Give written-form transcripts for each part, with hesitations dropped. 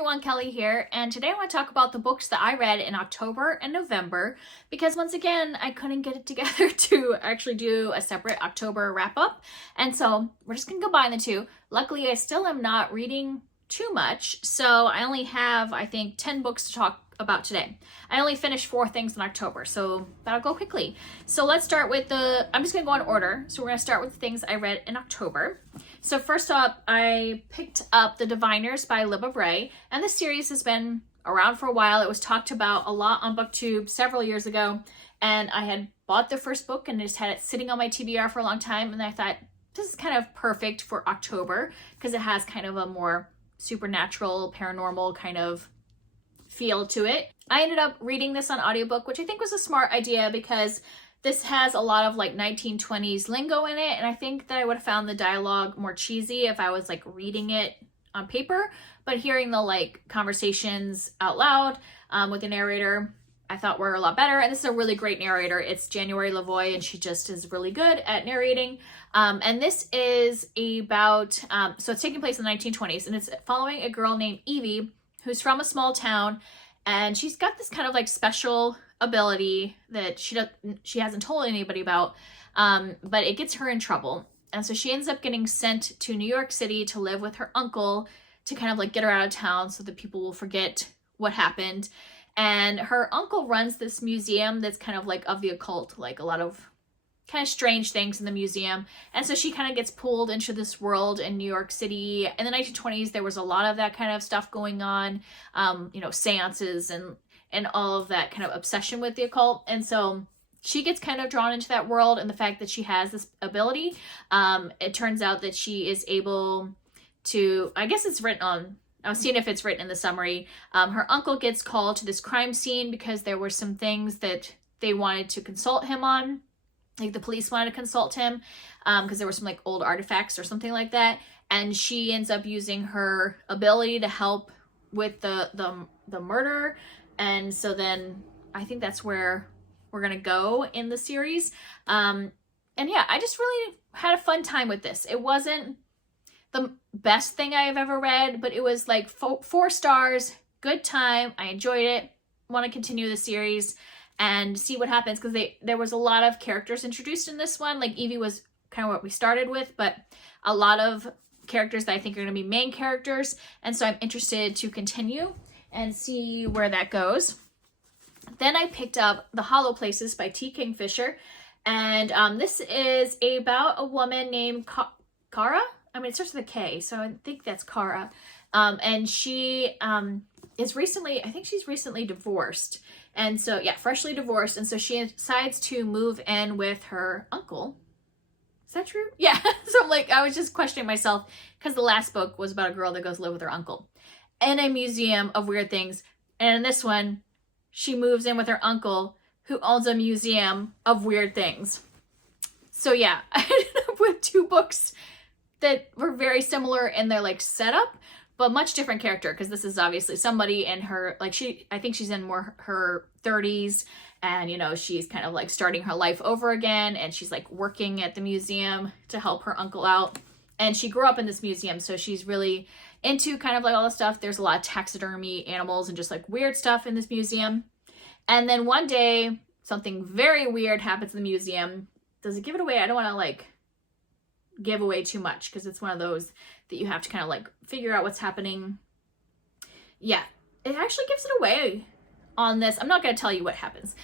everyone, Kelly here, and today I want to talk about the books that I read in October and November because once again, I couldn't get it together to actually do a separate October wrap-up, and so we're just going to combine the two. Luckily, I still am not reading too much, so I only have, I think, 10 books to talk about today. I only finished 4 things in October, so that'll go quickly. So let's start with I'm just going to go in order. So we're going to start with the things I read in October. So first up, I picked up The Diviners by Libba Bray, and this series has been around for a while. It was talked about a lot on BookTube several years ago, and I had bought the first book and just had it sitting on my TBR for a long time, and I thought, this is kind of perfect for October because it has kind of a more supernatural, paranormal kind of feel to it. I ended up reading this on audiobook, which I think was a smart idea because this has a lot of like 1920s lingo in it, and I think that I would have found the dialogue more cheesy if I was like reading it on paper, but hearing the like conversations out loud with the narrator I thought were a lot better. And this is a really great narrator. It's January Lavoie, and she just is really good at narrating. And this is about, so it's taking place in the 1920s, and it's following a girl named Evie who's from a small town, and she's got this kind of like special ability that she hasn't told anybody about, but it gets her in trouble. And so she ends up getting sent to New York City to live with her uncle to kind of like get her out of town so that people will forget what happened. And her uncle runs this museum that's kind of like of the occult, like a lot of kind of strange things in the museum. And so she kind of gets pulled into this world in New York City. In the 1920s, there was a lot of that kind of stuff going on, seances and all of that kind of obsession with the occult. And so she gets kind of drawn into that world, and the fact that she has this ability, it turns out that she is able to, I guess it's written on, I was seeing if it's written in the summary, her uncle gets called to this crime scene because there were some things that they wanted to consult him on. Like the police wanted to consult him because there were some like old artifacts or something like that. And she ends up using her ability to help with the murder. And so then I think that's where we're going to go in the series. And yeah, I just really had a fun time with this. It wasn't the best thing I have ever read, but it was like 4 stars, good time. I enjoyed it. Want to continue the series and see what happens, because there was a lot of characters introduced in this one. Like Evie was kind of what we started with, but a lot of characters that I think are going to be main characters. And so I'm interested to continue and see where that goes. Then I picked up The Hollow Places by T. Kingfisher. And this is about a woman named Kara. I mean, it starts with a K, so I think that's Kara. And she is recently, I think she's recently divorced. And so, yeah, freshly divorced. And so she decides to move in with her uncle. Is that true? Yeah. So like, I was just questioning myself because the last book was about a girl that goes live with her uncle in a museum of weird things. And in this one, she moves in with her uncle who owns a museum of weird things. So yeah, I ended up with 2 books that were very similar in their like setup, but much different character, because this is obviously somebody in her, like I think she's in more her 30s, and she's kind of like starting her life over again, and she's like working at the museum to help her uncle out. And she grew up in this museum, so she's really into kind of like all the stuff. There's a lot of taxidermy animals and just like weird stuff in this museum. And then one day, something very weird happens in the museum. Does it give it away? I don't want to like give away too much because it's one of those that you have to kind of like figure out what's happening. Yeah, it actually gives it away on this. I'm not going to tell you what happens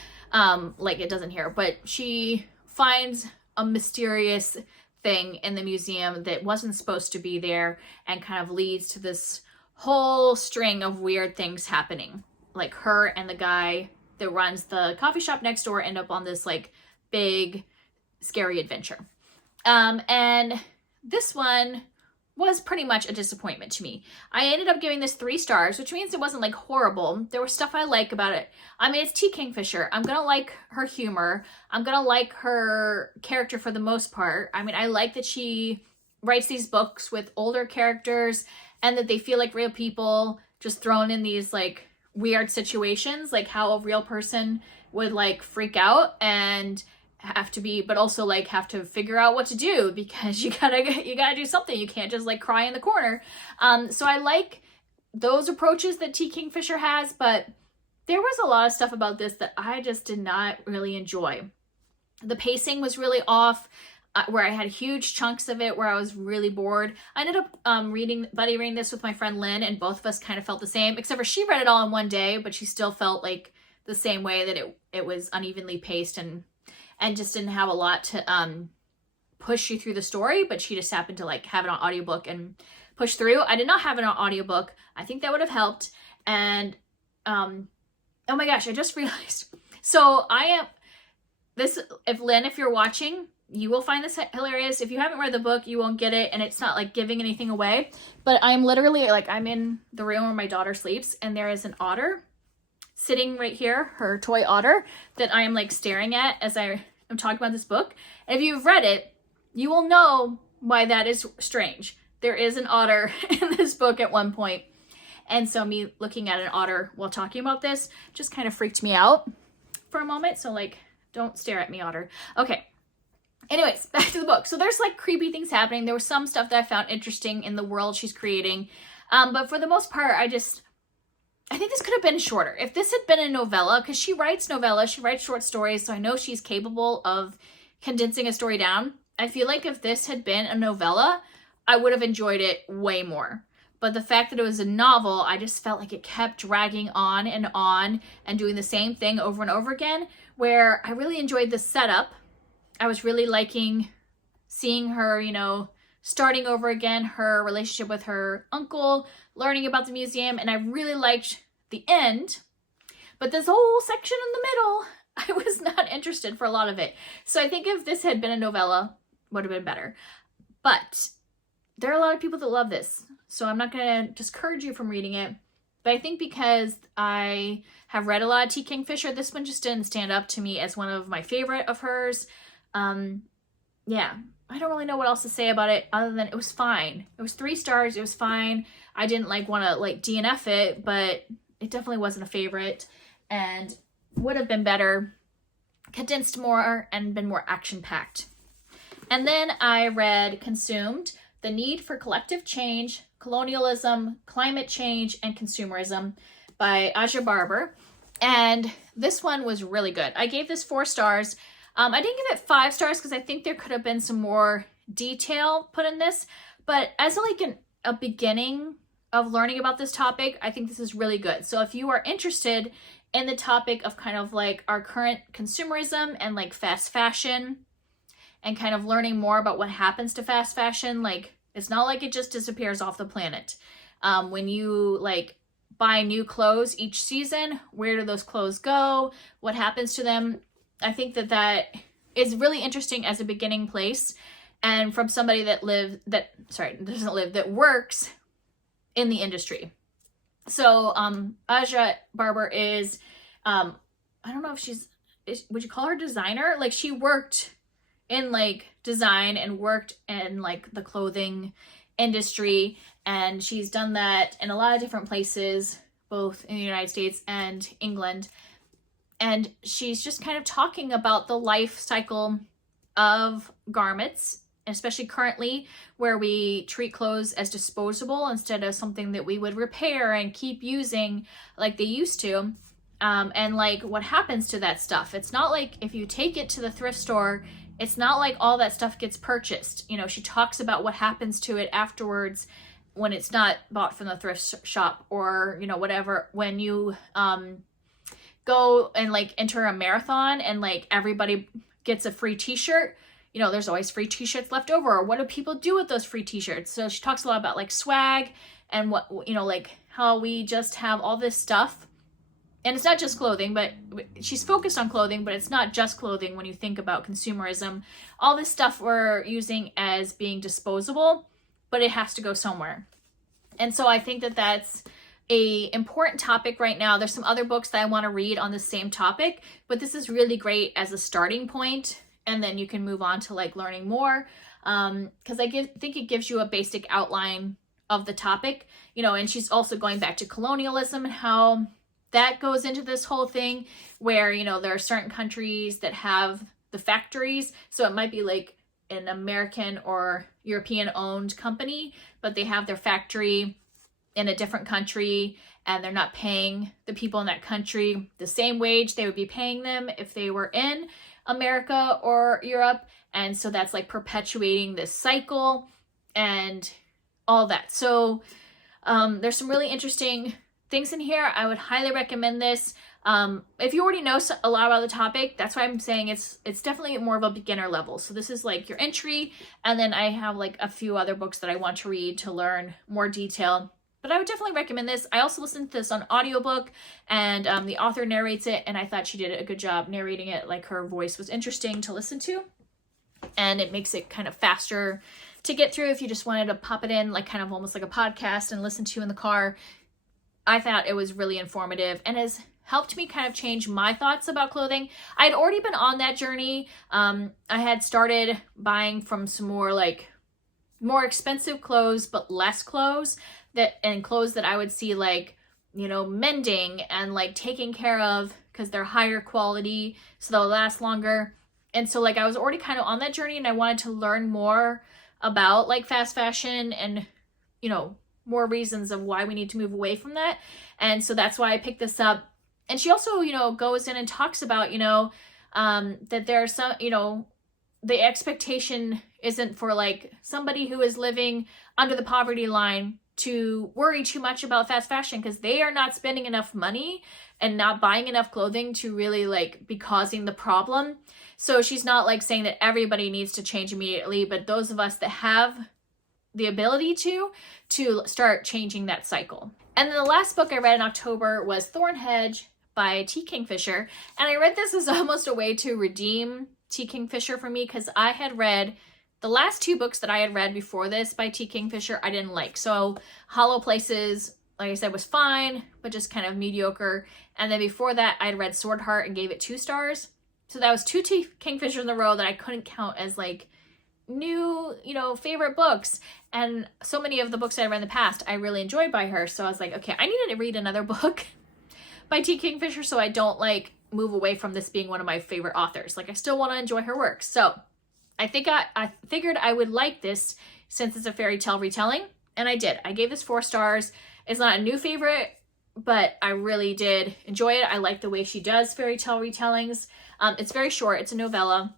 like it doesn't here, but she finds a mysterious thing in the museum that wasn't supposed to be there, and kind of leads to this whole string of weird things happening. Like her and the guy that runs the coffee shop next door end up on this like big scary adventure. And this one was pretty much a disappointment to me. I ended up giving this 3 stars, which means it wasn't like horrible. There was stuff I like about it. I mean, it's T. Kingfisher. I'm gonna like her humor. I'm gonna like her character for the most part. I mean, I like that she writes these books with older characters and that they feel like real people just thrown in these like weird situations, like how a real person would like freak out and have to be, but also like have to figure out what to do, because you gotta do something. You can't just like cry in the corner. So I like those approaches that T. Kingfisher has, but there was a lot of stuff about this that I just did not really enjoy. The pacing was really off, where I had huge chunks of it where I was really bored. I ended up buddy reading this with my friend Lynn, and both of us kind of felt the same, except for she read it all in one day, but she still felt like the same way, that it was unevenly paced and just didn't have a lot to push you through the story, but she just happened to like have it on audiobook and push through. I did not have it on audiobook. I think that would have helped. And oh my gosh, I just realized. So if Lynn, if you're watching, you will find this hilarious. If you haven't read the book, you won't get it, and it's not like giving anything away. But I'm literally like, I'm in the room where my daughter sleeps, and there is an otter sitting right here, her toy otter, that I am like staring at as I am talking about this book. And if you've read it, you will know why that is strange. There is an otter in this book at one point. And so me looking at an otter while talking about this just kind of freaked me out for a moment. So like, don't stare at me, otter. Okay. Anyways, back to the book. So there's like creepy things happening. There was some stuff that I found interesting in the world she's creating. But for the most part, I think this could have been shorter. If this had been a novella, because she writes novellas, she writes short stories, so I know she's capable of condensing a story down. I feel like if this had been a novella, I would have enjoyed it way more. But the fact that it was a novel, I just felt like it kept dragging on and doing the same thing over and over again, where I really enjoyed the setup. I was really liking seeing her, you know, starting over again, her relationship with her uncle, learning about the museum, and I really liked the end. But this whole section in the middle, I was not interested for a lot of it. So I think if this had been a novella, would have been better. But there are a lot of people that love this, so I'm not going to discourage you from reading it. But I think because I have read a lot of T. Kingfisher, this one just didn't stand up to me as one of my favorite of hers. Yeah, I don't really know what else to say about it other than it was fine. It was 3 stars. It was fine. I didn't like want to like DNF it, but it definitely wasn't a favorite and would have been better, condensed more, and been more action-packed. And then I read Consumed: The Need for Collective Change, Colonialism, Climate Change, and Consumerism by Aja Barber. And this one was really good. I gave this 4 stars. I didn't give it 5 stars because I think there could have been some more detail put in this. But as like a beginning of learning about this topic, I think this is really good. So if you are interested in the topic of kind of like our current consumerism and like fast fashion and kind of learning more about what happens to fast fashion, like it's not like it just disappears off the planet. When you like buy new clothes each season, where do those clothes go? What happens to them? I think that is really interesting as a beginning place, and from somebody that works in the industry. So Aja Barber is, I don't know if would you call her designer? Like she worked in like design and worked in like the clothing industry, and she's done that in a lot of different places, both in the United States and England. And she's just kind of talking about the life cycle of garments, especially currently where we treat clothes as disposable instead of something that we would repair and keep using like they used to. And like what happens to that stuff. It's not like if you take it to the thrift store, it's not like all that stuff gets purchased. You know, she talks about what happens to it afterwards when it's not bought from the thrift shop, or, you know, whatever, when you go and like enter a marathon and like everybody gets a free t-shirt, you know, there's always free t-shirts left over, or what do people do with those free t-shirts? So she talks a lot about like swag and what, you know, like how we just have all this stuff. And it's not just clothing, but she's focused on clothing, but it's not just clothing when you think about consumerism. All this stuff we're using as being disposable, but it has to go somewhere. And so I think that that's a important topic right now. There's some other books that I want to read on the same topic, but this is really great as a starting point, and then you can move on to like learning more, because I think it gives you a basic outline of the topic, you know. And she's also going back to colonialism and how that goes into this whole thing where, you know, there are certain countries that have the factories, so it might be like an American or European owned company, but they have their factory in a different country and they're not paying the people in that country the same wage they would be paying them if they were in America or Europe. And so that's like perpetuating this cycle and all that. So there's some really interesting things in here. I would highly recommend this. If you already know a lot about the topic, that's why I'm saying it's definitely more of a beginner level. So this is like your entry, and then I have like a few other books that I want to read to learn more detail. But I would definitely recommend this. I also listened to this on audiobook, and the author narrates it, and I thought she did a good job narrating it. Like, her voice was interesting to listen to, and it makes it kind of faster to get through if you just wanted to pop it in, like kind of almost like a podcast and listen to in the car. I thought it was really informative and has helped me kind of change my thoughts about clothing. I'd already been on that journey. I had started buying from some more expensive clothes, but less clothes, and clothes that I would see like, you know, mending and like taking care of because they're higher quality, so they'll last longer. And so like I was already kind of on that journey, and I wanted to learn more about like fast fashion and, you know, more reasons of why we need to move away from that. And so that's why I picked this up. And she also, you know, goes in and talks about, you know, that there are some, you know, the expectation isn't for like somebody who is living under the poverty line to worry too much about fast fashion, because they are not spending enough money and not buying enough clothing to really like be causing the problem. So she's not like saying that everybody needs to change immediately, but those of us that have the ability to start changing that cycle. And then the last book I read in October was Thorn Hedge by T. Kingfisher. And I read this as almost a way to redeem T. Kingfisher for me, because I had read the last two books that I had read before this by T. Kingfisher I didn't like. So Hollow Places, like I said, was fine, but just kind of mediocre. And then before that, I'd read Sword Heart and gave it 2 stars. So that was 2 T. Kingfisher in a row that I couldn't count as like new, you know, favorite books. And so many of the books that I read in the past, I really enjoyed by her. So I was like, okay, I needed to read another book by T. Kingfisher so I don't like move away from this being one of my favorite authors. Like, I still want to enjoy her work. So I think I figured I would like this since it's a fairy tale retelling, and I did. I gave this 4 stars. It's not a new favorite, but I really did enjoy it. I like the way she does fairy tale retellings. It's very short. It's a novella,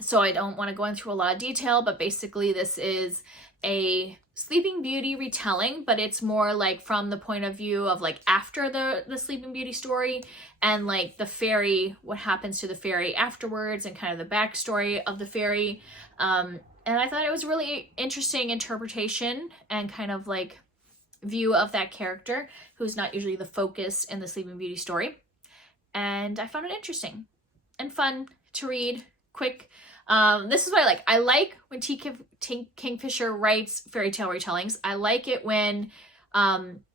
so I don't want to go into a lot of detail, but basically this is a Sleeping Beauty retelling, but it's more like from the point of view of like after the Sleeping Beauty story, and like the fairy, what happens to the fairy afterwards, and kind of the backstory of the fairy. And I thought it was really interesting interpretation and kind of like view of that character who's not usually the focus in the Sleeping Beauty story. And I found it interesting and fun to read, quick. This is what I like. I like when T. Kingfisher writes fairy tale retellings. I like it when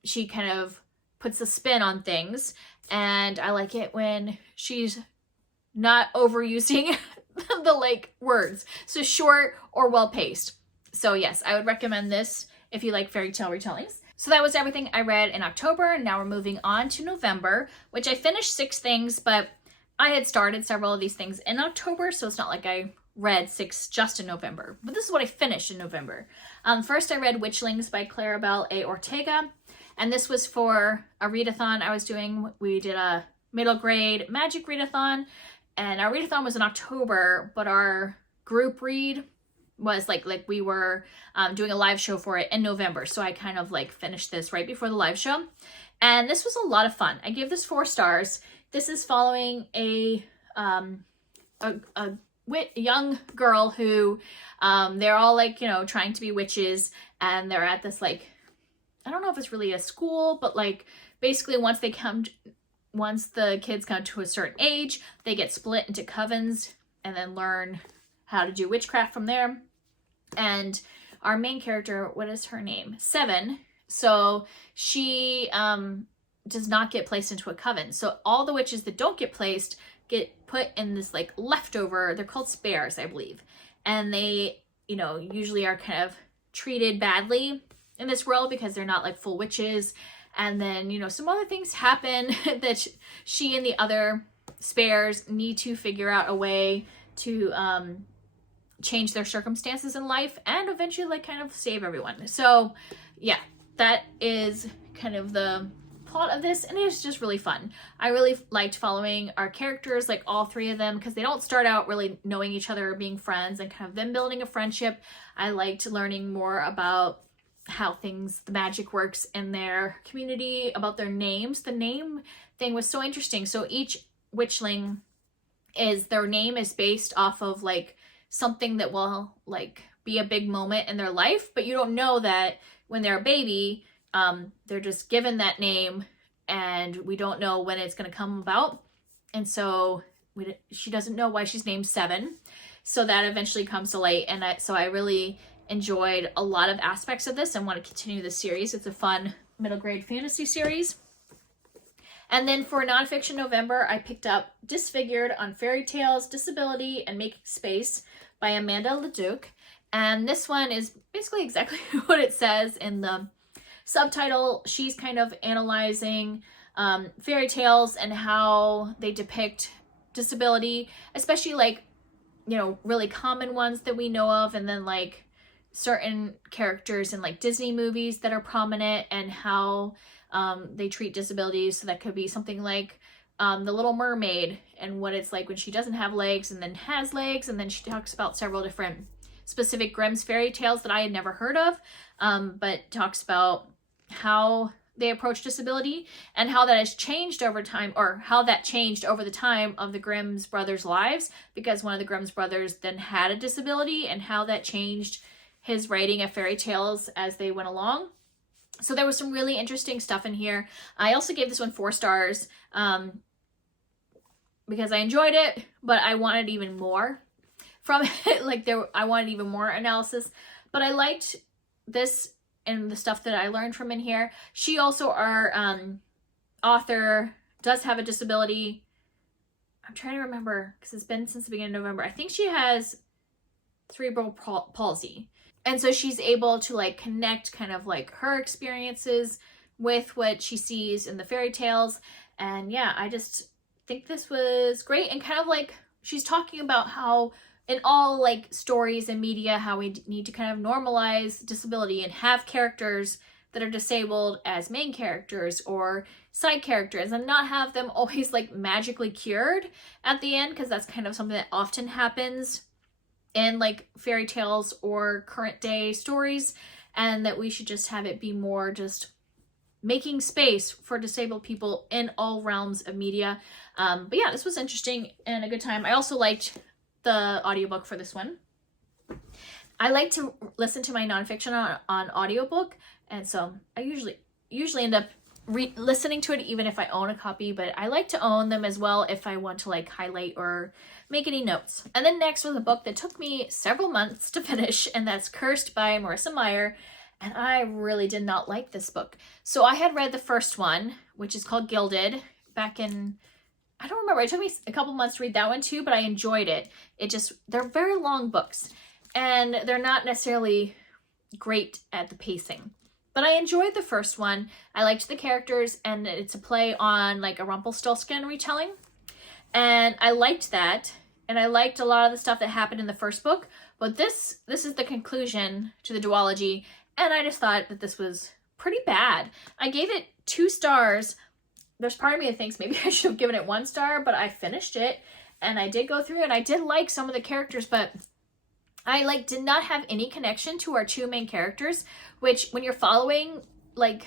she kind of puts a spin on things, and I like it when she's not overusing the like words. So short or well paced. So yes, I would recommend this if you like fairy tale retellings. So that was everything I read in October. Now we're moving on to November, which I finished 6 things, but I had started several of these things in October, so it's not like I read 6 just in November. But this is what I finished in November. First, I read Witchlings by Claribel A. Ortega, and this was for a readathon I was doing. We did a middle grade magic readathon, and our readathon was in October, but our group read was like we were doing a live show for it in November. So I kind of like finished this right before the live show, and this was a lot of fun. I gave this 4 stars. This is following a young girl who they're all like, you know, trying to be witches, and they're at this like, I don't know if it's really a school, but like basically once the kids come to a certain age, they get split into covens and then learn how to do witchcraft from there. And our main character, what is her name? Seven. So she does not get placed into a coven. So all the witches that don't get placed get put in this like leftover, they're called spares, I believe. And they, you know, usually are kind of treated badly in this world because they're not like full witches. And then, you know, some other things happen that she and the other spares need to figure out a way to change their circumstances in life and eventually like kind of save everyone. So yeah, that is kind of the plot of this, and it's just really fun. I really liked following our characters, like all three of them, because they don't start out really knowing each other or being friends, and kind of them building a friendship. I liked learning more about how the magic works in their community, about their names. The name thing was so interesting. So each witchling their name is based off of like something that will like be a big moment in their life, but you don't know that when they're a baby. They're just given that name, and we don't know when it's going to come about. And so she doesn't know why she's named Seven. So that eventually comes to light. And so I really enjoyed a lot of aspects of this and want to continue the series. It's a fun middle grade fantasy series. And then for nonfiction November, I picked up Disfigured on Fairy Tales, Disability, and Making Space by Amanda Leduc. And this one is basically exactly what it says in the subtitle. She's kind of analyzing fairy tales and how they depict disability, especially like, you know, really common ones that we know of, and then like certain characters in like Disney movies that are prominent, and how they treat disabilities. So that could be something like The Little Mermaid, and what it's like when she doesn't have legs and then has legs. And then she talks about several different specific Grimm's fairy tales that I had never heard of, but talks about how they approach disability and how that has changed over time, or how that changed over the time of the Grimm's brothers' lives, because one of the Grimm's brothers then had a disability, and how that changed his writing of fairy tales as they went along. So there was some really interesting stuff in here. I also gave this one 4 stars because I enjoyed it, but I wanted even more from it. Like I wanted even more analysis, but I liked this and the stuff that I learned from in here. She also, our author, does have a disability. I'm trying to remember because it's been since the beginning of November. I think she has cerebral palsy. And so she's able to like connect kind of like her experiences with what she sees in the fairy tales. And yeah, I just think this was great. And kind of like she's talking about how in all like stories and media, how we need to kind of normalize disability and have characters that are disabled as main characters or side characters, and not have them always like magically cured at the end, because that's kind of something that often happens in like fairy tales or current day stories, and that we should just have it be more just making space for disabled people in all realms of media. But yeah, this was interesting and a good time. I also liked the audiobook for this one. I like to listen to my nonfiction on audiobook, and so I usually end up listening to it even if I own a copy, but I like to own them as well if I want to like highlight or make any notes. And then next was a book that took me several months to finish, and that's Cursed by Marissa Meyer. And I really did not like this book. So I had read the first one, which is called Gilded, back in, I don't remember, it took me a couple months to read that one too, but I enjoyed it. They're very long books, and they're not necessarily great at the pacing. But I enjoyed the first one. I liked the characters, and it's a play on like a Rumpelstiltskin retelling. And I liked that, and I liked a lot of the stuff that happened in the first book. But this is the conclusion to the duology, and I just thought that this was pretty bad. I gave it 2 stars. There's part of me that thinks maybe I should have given it 1 star, but I finished it, and I did go through it, and I did like some of the characters, but I like did not have any connection to our 2 main characters, which when you're following, like,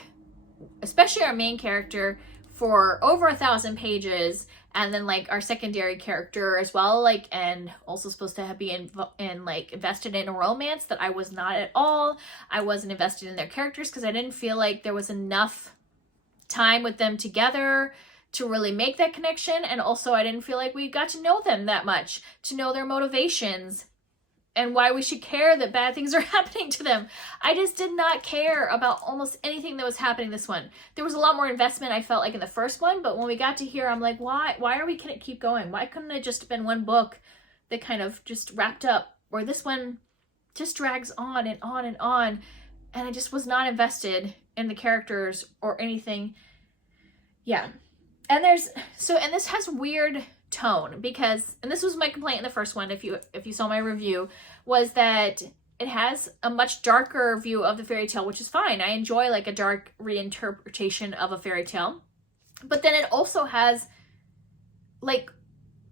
especially our main character for over 1,000 pages, and then like our secondary character as well, like, and also supposed to be invested in a romance that I was not at all. I wasn't invested in their characters because I didn't feel like there was enough time with them together to really make that connection. And also I didn't feel like we got to know them that much, to know their motivations and why we should care that bad things are happening to them. I just did not care about almost anything that was happening this one. There was a lot more investment, I felt like, in the first one, but when we got to here, I'm like, why are we gonna keep going? Why couldn't it just have been one book that kind of just wrapped up? Or this one just drags on and on and on, and I just was not invested in the characters or anything. Yeah. And this has weird tone because, and this was my complaint in the first one, if you saw my review, was that it has a much darker view of the fairy tale, which is fine. I enjoy like a dark reinterpretation of a fairy tale. But then it also has like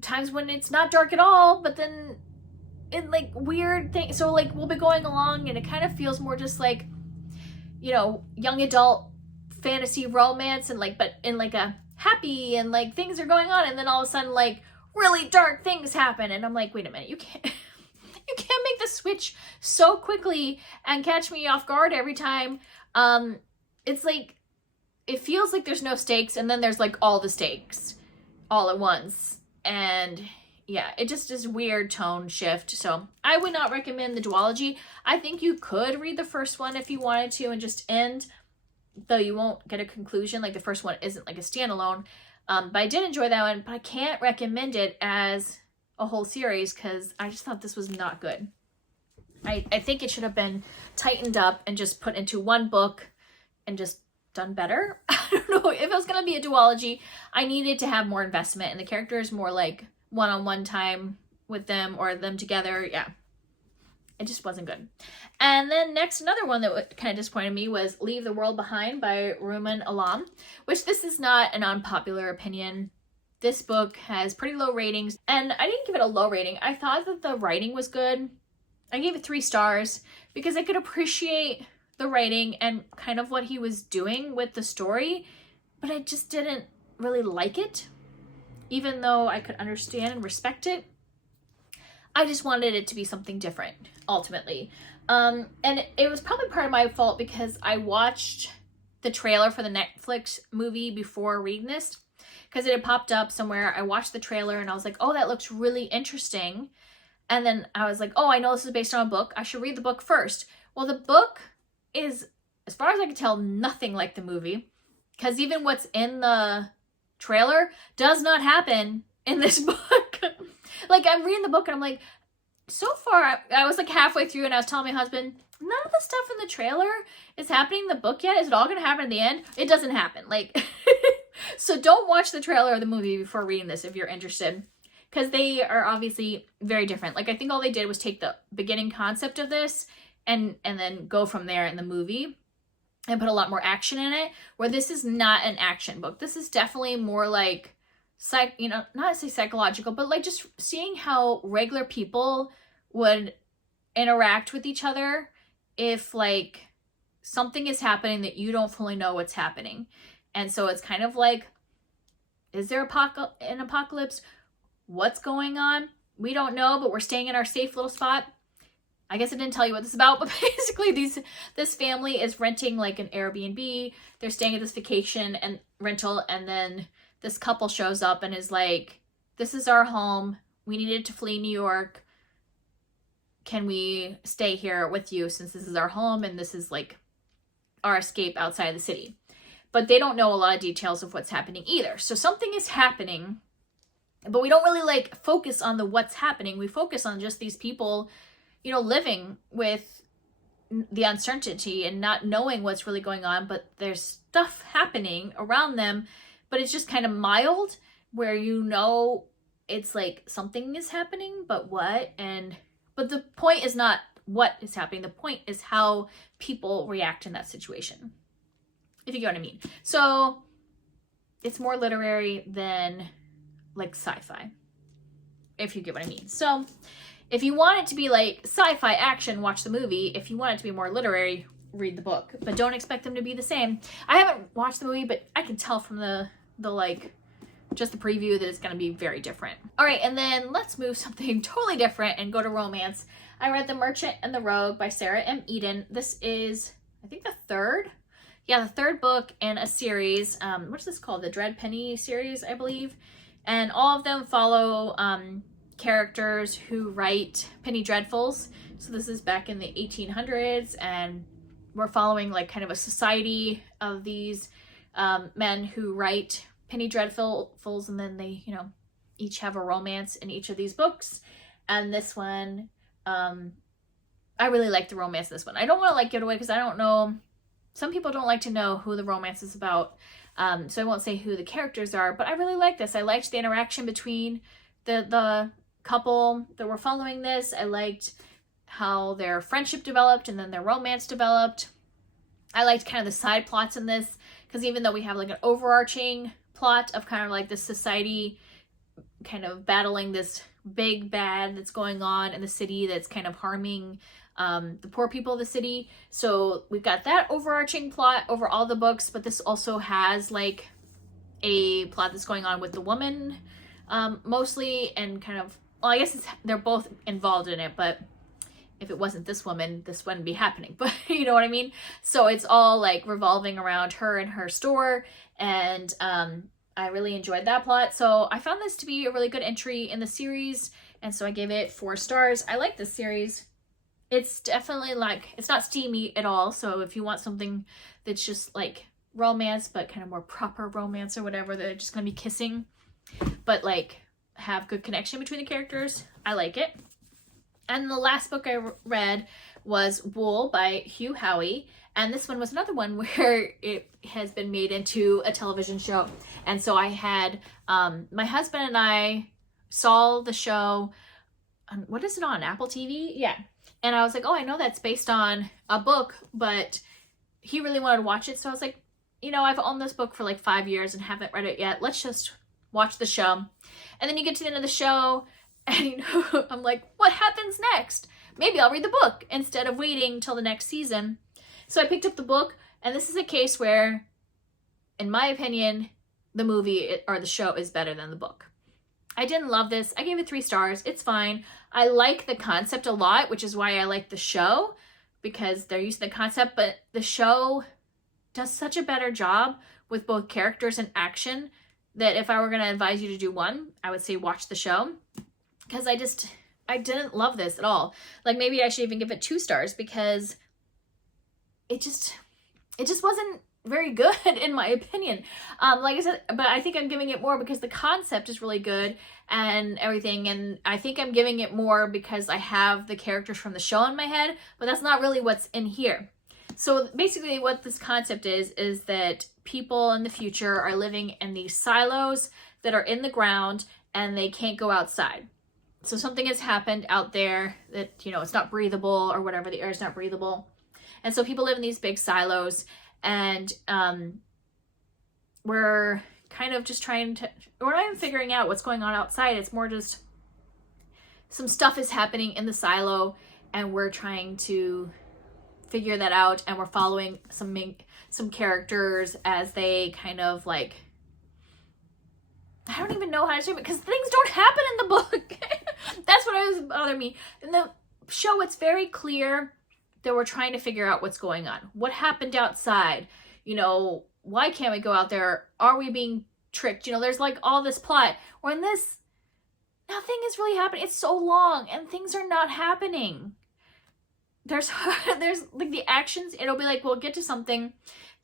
times when it's not dark at all, but then it like weird things. So like we'll be going along and it kind of feels more just like, you know, young adult fantasy romance, and like, but in like a happy, and like things are going on, and then all of a sudden like really dark things happen, and I'm like, wait a minute, you can't you can't make the switch so quickly and catch me off guard every time. It's like, it feels like there's no stakes, and then there's like all the stakes all at once. And yeah, it just is weird tone shift. So I would not recommend the duology. I think you could read the first one if you wanted to and just end, though you won't get a conclusion. Like the first one isn't like a standalone. But I did enjoy that one, but I can't recommend it as a whole series because I just thought this was not good. I think it should have been tightened up and just put into one book and just done better. I don't know. If it was going to be a duology, I needed to have more investment in the characters, more like one-on-one time with them or them together. Yeah, it just wasn't good. And then next, another one that kind of disappointed me was Leave the World Behind by Ruman Alam, which this is not an unpopular opinion. This book has pretty low ratings, and I didn't give it a low rating. I thought that the writing was good. I gave it 3 stars because I could appreciate the writing and kind of what he was doing with the story, but I just didn't really like it. Even though I could understand and respect it, I just wanted it to be something different, ultimately. And it was probably part of my fault because I watched the trailer for the Netflix movie before reading this, because it had popped up somewhere. I watched the trailer and I was like, oh, that looks really interesting. And then I was like, oh, I know this is based on a book. I should read the book first. Well, the book is, as far as I can tell, nothing like the movie, because even what's in the trailer does not happen in this book. Like, I'm reading the book and I'm like, so far, I was like halfway through and I was telling my husband, none of the stuff in the trailer is happening in the book yet. Is it all going to happen in the end? It doesn't happen. Like, so don't watch the trailer or the movie before reading this if you're interested, because they are obviously very different. Like, I think all they did was take the beginning concept of this and then go from there in the movie and put a lot more action in it, where this is not an action book. This is definitely more like, not to say psychological, but like just seeing how regular people would interact with each other if like something is happening that you don't fully know what's happening. And so it's kind of like, is there an apocalypse? What's going on? We don't know, but we're staying in our safe little spot. I guess I didn't tell you what this is about, but basically this family is renting like an Airbnb. They're staying at this vacation and rental, and then this couple shows up and is like, this is our home. We needed to flee New York. Can we stay here with you since this is our home and this is like our escape outside of the city? But they don't know a lot of details of what's happening either. So something is happening, but we don't really like focus on the what's happening. We focus on just these people, living with the uncertainty and not knowing what's really going on, but there's stuff happening around them, but it's just kind of mild, where it's like something is happening, but what? But the point is not what is happening. The point is how people react in that situation, if you get what I mean. So it's more literary than like sci-fi, if you get what I mean. So if you want it to be like sci-fi action, watch the movie. If you want it to be more literary, read the book. But don't expect them to be the same. I haven't watched the movie, but I can tell from the just the preview that it's going to be very different. All right, and then let's move something totally different and go to romance. I read The Merchant and the Rogue by Sarah M. Eden. This is, I think, the third book in a series. What's this called? The Dread Penny series, I believe. And all of them follow characters who write penny dreadfuls. So this is back in the 1800s, and we're following like kind of a society of these men who write penny dreadfuls, and then they, each have a romance in each of these books. And this one, I really like the romance in this one. I don't want to give it away because I don't know. Some people don't like to know who the romance is about. So I won't say who the characters are, but I really like this. I liked the interaction between the couple that were following this. I liked how their friendship developed and then their romance developed. I liked kind of the side plots in this, because even though we have like an overarching plot of kind of like this society kind of battling this big bad that's going on in the city that's kind of harming the poor people of the city. So we've got that overarching plot over all the books, but this also has like a plot that's going on with the woman mostly, and kind of, well, I guess they're both involved in it, but if it wasn't this woman, this wouldn't be happening, but you know what I mean? So it's all like revolving around her and her store, and I really enjoyed that plot. So I found this to be a really good entry in the series, and so I gave it 4 stars. I like this series. It's definitely like, it's not steamy at all, so if you want something that's just like romance, but kind of more proper romance or whatever, they're just gonna be kissing, but like have good connection between the characters, I like it. And the last book I read was Wool by Hugh Howey. And this one was another one where it has been made into a television show. And so I had, my husband and I saw the show, what is it on, Apple TV? Yeah. And I was like, oh, I know that's based on a book, but he really wanted to watch it. So I was like, you know, I've owned this book for like 5 years and haven't read it yet. Let's just watch the show. And then you get to the end of the show, and you know, I'm like, what happens next? Maybe I'll read the book instead of waiting till the next season. So I picked up the book, and this is a case where, in my opinion, the movie or the show is better than the book. I didn't love this. I gave it 3 stars. It's fine. I like the concept a lot, which is why I like the show, because they're using the concept, but the show does such a better job with both characters and action that if I were going to advise you to do one, I would say watch the show. Because I didn't love this at all. Like, maybe I should even give it 2 stars, because it just wasn't very good in my opinion. Like I said, but I think I'm giving it more because the concept is really good and everything, and I think I'm giving it more because I have the characters from the show in my head, but that's not really what's in here. So basically what this concept is that people in the future are living in these silos that are in the ground and they can't go outside. So something has happened out there that, you know, it's not breathable or whatever, the air is not breathable. And so people live in these big silos, and we're kind of just we're not even figuring out what's going on outside. It's more just some stuff is happening in the silo, and we're trying to figure that out, and we're following some characters as they kind of like, I don't even know how to say it because things don't happen in the book. That's what was bothering me. In the show, it's very clear that we're trying to figure out what's going on. What happened outside? You know, why can't we go out there? Are we being tricked? You know, there's like all this plot. Where in this, nothing is really happening. It's so long and things are not happening. There's like the actions, it'll be like, we'll get to something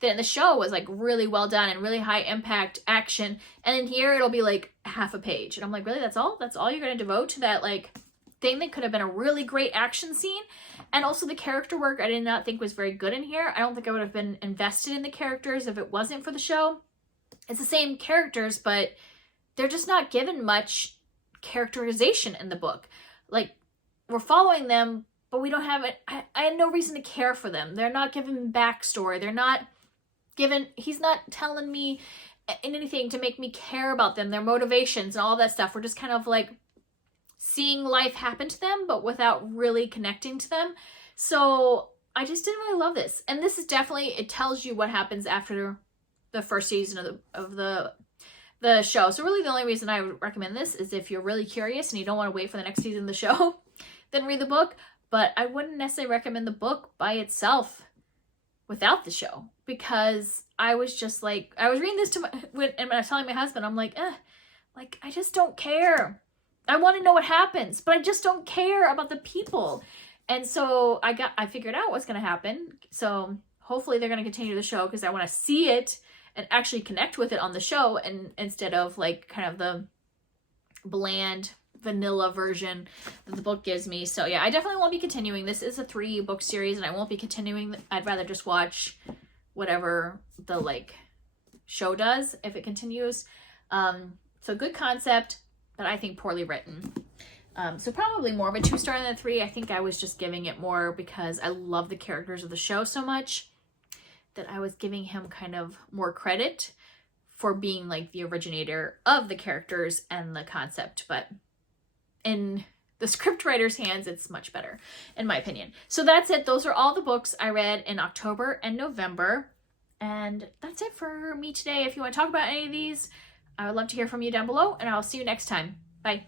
that in the show was like really well done and really high impact action. And in here, it'll be like half a page. And I'm like, really? That's all? That's all you're going to devote to that like thing that could have been a really great action scene? And also the character work I did not think was very good in here. I don't think I would have been invested in the characters if it wasn't for the show. It's the same characters, but they're just not given much characterization in the book. Like, we're following them, but we don't have it. I had no reason to care for them. They're not given backstory. They're not given, he's not telling me anything to make me care about them, their motivations and all that stuff. We're just kind of like seeing life happen to them, but without really connecting to them. So I just didn't really love this. And this is definitely, it tells you what happens after the first season of the show. So really the only reason I would recommend this is if you're really curious and you don't want to wait for the next season of the show, then read the book. But I wouldn't necessarily recommend the book by itself without the show, because I was just like, I was reading this and when I was telling my husband, I'm like, like, I just don't care. I want to know what happens, but I just don't care about the people. And so I figured out what's going to happen. So hopefully they're going to continue the show, because I want to see it and actually connect with it on the show, and instead of like kind of the bland vanilla version that the book gives me. So yeah, I definitely won't be continuing. This is a 3-book series and I won't be continuing. I'd rather just watch whatever the like show does if it continues. So good concept, but I think poorly written. So probably more of a 2-star than a 3. I think I was just giving it more because I love the characters of the show so much that I was giving him kind of more credit for being like the originator of the characters and the concept. But in the scriptwriter's hands, it's much better, in my opinion. So that's it. Those are all the books I read in October and November. And that's it for me today. If you want to talk about any of these, I would love to hear from you down below, and I'll see you next time. Bye.